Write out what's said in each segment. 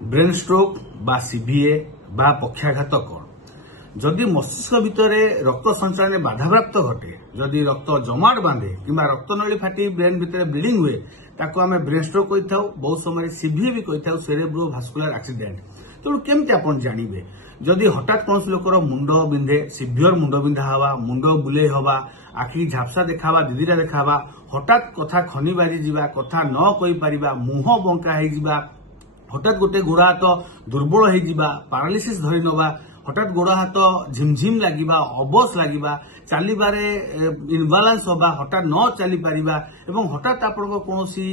Brain stroke बा सीभीए बा पक्षाघात कौन जदि मस्तिष्क भितर रक्त संचालन बाधाप्राप्त घटे जदि रक्त जमाट बांधे किंबा रक्तनली फाटी ब्रेन भितर ब्लीडिंग हुए ताको आमे ब्रेन स्ट्रोक कहिथाउ बहुत समय सीभीए भी कहिथाउ सेरेब्रोभास्कुलर एक्सीडेंट। तेणु केमती आपण जानिबे जदि हठात कौन लोकर मुंड बिंधे सीभियर मुंड बिंधा हवा मुंड बुले हवा आखि झापसा देखावा दिदिरा देखावा हठात कथा खनी बाजी जीवा कथा न कहि परिबा मुह बंका हे जीवा हठात गोटे गोड़ हाथ दुर्बल हो जीवा पारालिसिस धरि नवा हठात गोड़ हाथ झिमझिम लागिबा अबस लागिबा चलिबारे इनबालांस होबा हठात न चली पारिबा एवं हठात आपनको कोनोसी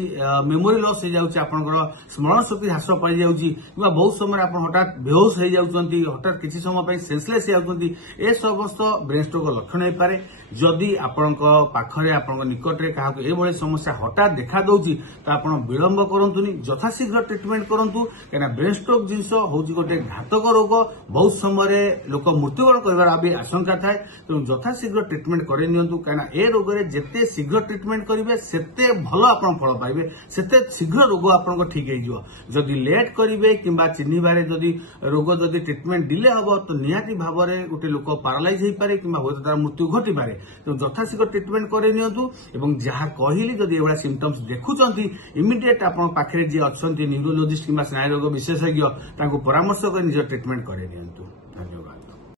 मेमोरी लॉस हो जाउची आपनकर स्मरण शक्ति ह्रास पाई जाउची किबा बहुत समय आपण हठात बेहोश हो जाउचंती हठात किछि समय पई सेंसलेस हो जाउचंती ए समस्त ब्रेन स्ट्रोक लक्षण हे पारे। जदि आपनको पाखरे आपनको निकटरे काहाको ए भଳି समस्या हठात देखा दउची त आपण विलंब करंतुनी यथाशीघ्र ट्रीटमेंट करंतु केना ब्रेन स्ट्रोक जिंस होउची गोटे घातक रोग बहुत समय लोक मृत्युवरण करबार आबे आशंका थाए तेणु यथाशीघ्र ट्रीटमेंट करे नियंतु काना ए रोग रे जेते शीघ्र ट्रीटमेंट करिवे सेते भलो आपण फल पाइबे सेते शीघ्र रोग आपनको ठीक हे जिवो। जदि लेट करिवे किंबा चिन्हिबारे जदि रोग जदि ट्रीटमेंट डिले हबो तो निहाती भाबरे गोटे लोक पैरालाइज हे पारे किंबा होय तार मृत्यु घटी पारे तेणु यथाशीघ्र ट्रीटमेंट करे नियंतु एवं जहा कहिली जदि एवळा सिम्पटम्स देखुचंती इमिडिएट आपण पाखरे जे अछंती न्यूरोलॉजिस्ट किंबा स्नायु रोग विशेषज्ञ तांको परामर्श कर निज ट्रीटमेंट करे नियंतु। धन्यवाद।